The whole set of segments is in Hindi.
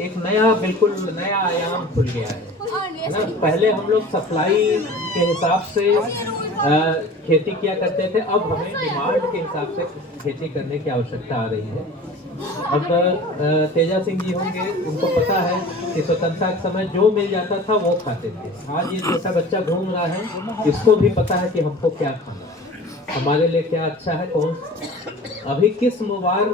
एक नया बिल्कुल नया आयाम खुल गया है ना। पहले हम लोग सप्लाई के हिसाब से खेती किया करते थे, अब हमें डिमांड के हिसाब से खेती करने की आवश्यकता आ रही है। अब तेजा सिंह जी होंगे, उनको पता है कि स्वतंत्रता के समय जो मिल जाता था वो खाते थे। आज ये छोटा बच्चा घूम रहा है, इसको भी पता है कि हमको क्या खाना है, हमारे लिए क्या अच्छा है। कौन अभी किस्मवार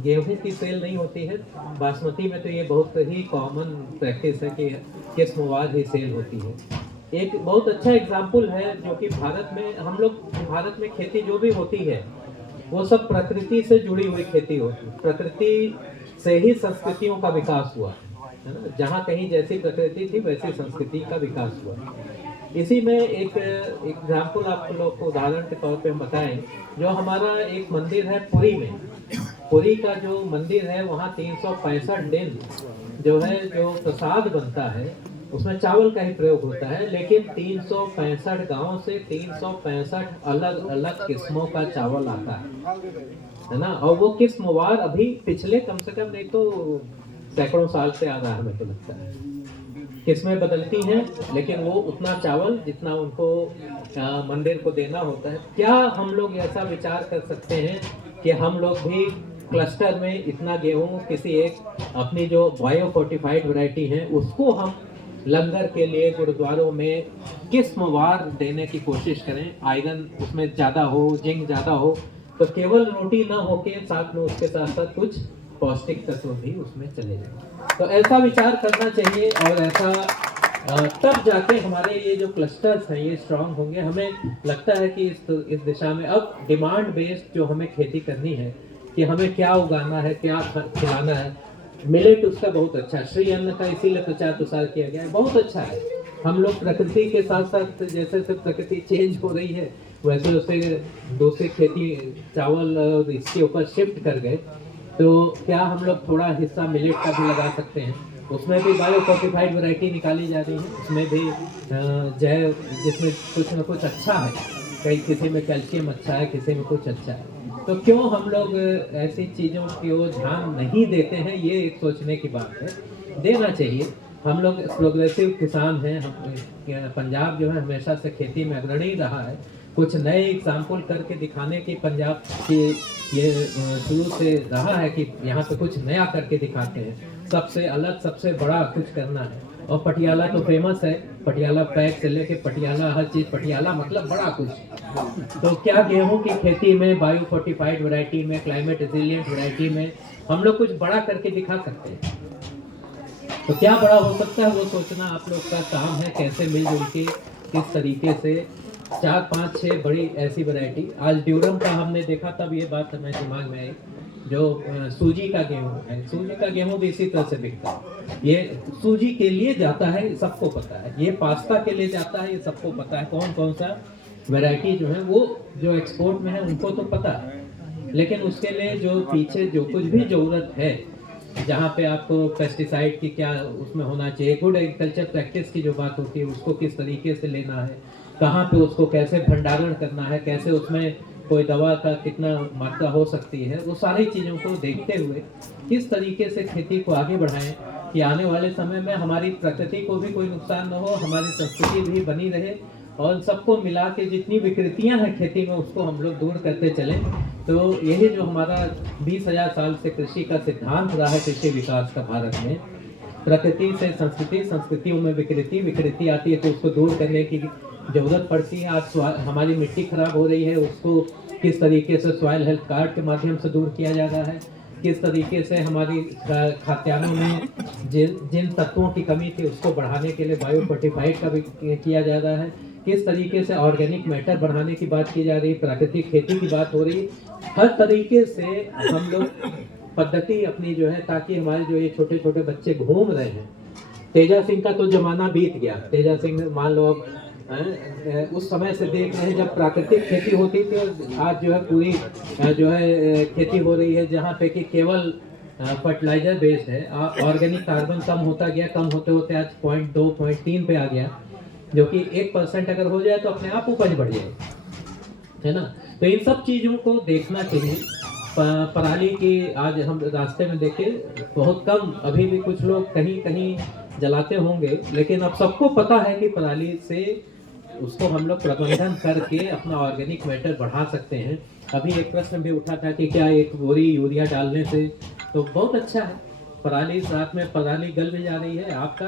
गेहूं की सेल नहीं होती है, बासमती में तो ये बहुत ही कॉमन प्रैक्टिस है कि किस्मवार ही सेल होती है। एक बहुत अच्छा एग्जाम्पल है जो कि भारत में हम लोग, भारत में खेती जो भी होती है वो सब प्रकृति से जुड़ी हुई खेती होती है। प्रकृति से ही संस्कृतियों का विकास हुआ है ना। जहाँ कहीं जैसी प्रकृति थी वैसी संस्कृति का विकास हुआ। इसी में एक एग्जाम्पल आप लोग को उदाहरण के तौर पे हम बताएं, जो हमारा एक मंदिर है पुरी में, पुरी का जो मंदिर है वहाँ 365 दिन जो है जो प्रसाद बनता है उसमें चावल का ही प्रयोग होता है, लेकिन 365 गांव से 365 अलग अलग किस्मों का चावल आता है ना। और वो किस्मवार अभी पिछले कम से कम नहीं तो सैकड़ों साल से आ रहा है, हमें तो लगता है। किस्में बदलती हैं लेकिन वो उतना चावल जितना उनको मंदिर को देना होता है। क्या हम लोग ऐसा विचार कर सकते हैं कि हम लोग भी क्लस्टर में इतना गेहूं किसी एक अपनी जो बायो फोर्टिफाइड वैरायटी है उसको हम लंगर के लिए गुरुद्वारों में किस्मवार देने की कोशिश करें। आयरन उसमें ज़्यादा हो, जिंक ज़्यादा हो, तो केवल रोटी ना होके साथ में उसके साथ साथ कुछ पौष्टिक तत्व भी उसमें चले जाए। तो ऐसा विचार करना चाहिए और ऐसा तब जाके हमारे ये जो क्लस्टर्स हैं ये स्ट्रांग होंगे। हमें लगता है कि इस दिशा में अब डिमांड बेस्ड जो हमें खेती करनी है कि हमें क्या उगाना है, क्या खिलाना है। मिलेट उसका बहुत अच्छा, श्री अन्न का इसीलिए प्रचार प्रसार किया गया है, बहुत अच्छा है। हम लोग प्रकृति के साथ साथ जैसे जैसे प्रकृति चेंज हो रही है वैसे वैसे दूसरी खेती चावल और इसके ऊपर शिफ्ट कर गए, तो क्या हम लोग थोड़ा हिस्सा मिलेट का भी लगा सकते हैं। उसमें भी बायो फोर्टिफाइड वैरायटी निकाली जा रही है, उसमें भी जैव, जिसमें कुछ ना कुछ अच्छा है, कहीं किसी में कैल्शियम अच्छा है, किसी में कुछ अच्छा है। तो क्यों हम लोग ऐसी चीज़ों की ओर ध्यान नहीं देते हैं, ये एक सोचने की बात है। देना चाहिए। हम लोग प्रोग्रेसिव किसान हैं, हम पंजाब जो है हमेशा से खेती में अग्रणी रहा है। कुछ नए एग्जाम्पल करके दिखाने की पंजाब की ये शुरू से रहा है कि यहाँ पे कुछ नया करके दिखाते हैं, सबसे अलग सबसे बड़ा कुछ करना है। और पटियाला तो फेमस है, पटियाला पैक से लेके पटियाला हर चीज़ पटियाला मतलब बड़ा कुछ। तो क्या गेहूं की खेती में बायो फोर्टिफाइड वैरायटी में क्लाइमेट रेजिलिएंट वैरायटी में हम लोग कुछ बड़ा करके दिखा सकते हैं। तो क्या बड़ा हो सकता है वो सोचना आप लोग का काम है, कैसे मिलजुल के किस तरीके से 4 5 6 बड़ी ऐसी वैरायटी। आज ड्यूरम का हमने देखा तब ये बात हमें दिमाग में आई, जो सूजी का गेहूँ है, सूजी का गेहूँ भी इसी तरह से बिकता है। ये सूजी के लिए जाता है, सबको पता है। ये पास्ता के लिए जाता है, ये सबको पता है। कौन कौन सा वैरायटी जो है वो जो एक्सपोर्ट में है उनको तो पता है, लेकिन उसके लिए जो पीछे जो कुछ भी ज़रूरत है, जहाँ पे आपको पेस्टिसाइड की क्या उसमें होना चाहिए, गुड एग्रीकल्चर प्रैक्टिस की जो बात होती है उसको किस तरीके से लेना है, कहाँ पे उसको कैसे भंडारण करना है, कैसे उसमें कोई दवा का कितना मात्रा हो सकती है, वो सारी चीज़ों को देखते हुए किस तरीके से खेती को आगे बढ़ाएं कि आने वाले समय में हमारी प्रकृति को भी कोई नुकसान न हो, हमारी संस्कृति भी बनी रहे, और सबको मिला के जितनी विकृतियां हैं खेती में उसको हम लोग दूर करते चलें। तो यही जो हमारा 20,000 साल से कृषि का सिद्धांत रहा है कृषि विकास का भारत में, प्रकृति से संस्कृति, संस्कृतियों में विकृति, विकृति आती है तो उसको दूर करने की जरूरत पड़ती है। आज हमारी मिट्टी खराब हो रही है, उसको किस तरीके से सॉइल हेल्थ कार्ड के माध्यम से दूर किया जा रहा है, किस तरीके से हमारी खाद्यान्नों में जिन तत्वों की कमी थी उसको बढ़ाने के लिए बायो फोर्टिफाइड का भी किया जा रहा है, किस तरीके से ऑर्गेनिक मैटर बढ़ाने की बात की जा रही है, प्राकृतिक खेती की बात हो रही है। हर तरीके से हम लोग पद्धति अपनी जो है, ताकि हमारे जो ये छोटे छोटे बच्चे घूम रहे हैं। तेजा सिंह का तो जमाना बीत गया। तेजा सिंह मान लो उस समय से देख रहे हैं जब प्राकृतिक खेती होती थी, और आज जो है पूरी जो है खेती हो रही है जहाँ पे कि केवल फर्टिलाइजर बेस्ड है। ऑर्गेनिक कार्बन कम होता गया, कम होते होते आज 0.2 0.3 पे आ गया, जो कि 1% अगर हो जाए तो अपने आप उपज बढ़ जाए, है ना। तो इन सब चीज़ों को देखना चाहिए। पराली की आज हम रास्ते में देखे बहुत कम, अभी भी कुछ लोग कहीं कहीं जलाते होंगे, लेकिन अब सबको पता है कि पराली से उसको हम लोग प्रबंधन करके अपना ऑर्गेनिक मैटर बढ़ा सकते हैं। अभी एक प्रश्न भी उठा था कि क्या एक बोरी यूरिया डालने से, तो बहुत अच्छा है। पराली रात में पराली गल भी जा रही है, आपका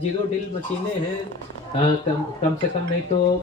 जीरो डिल मशीनें हैं, कम से कम नहीं तो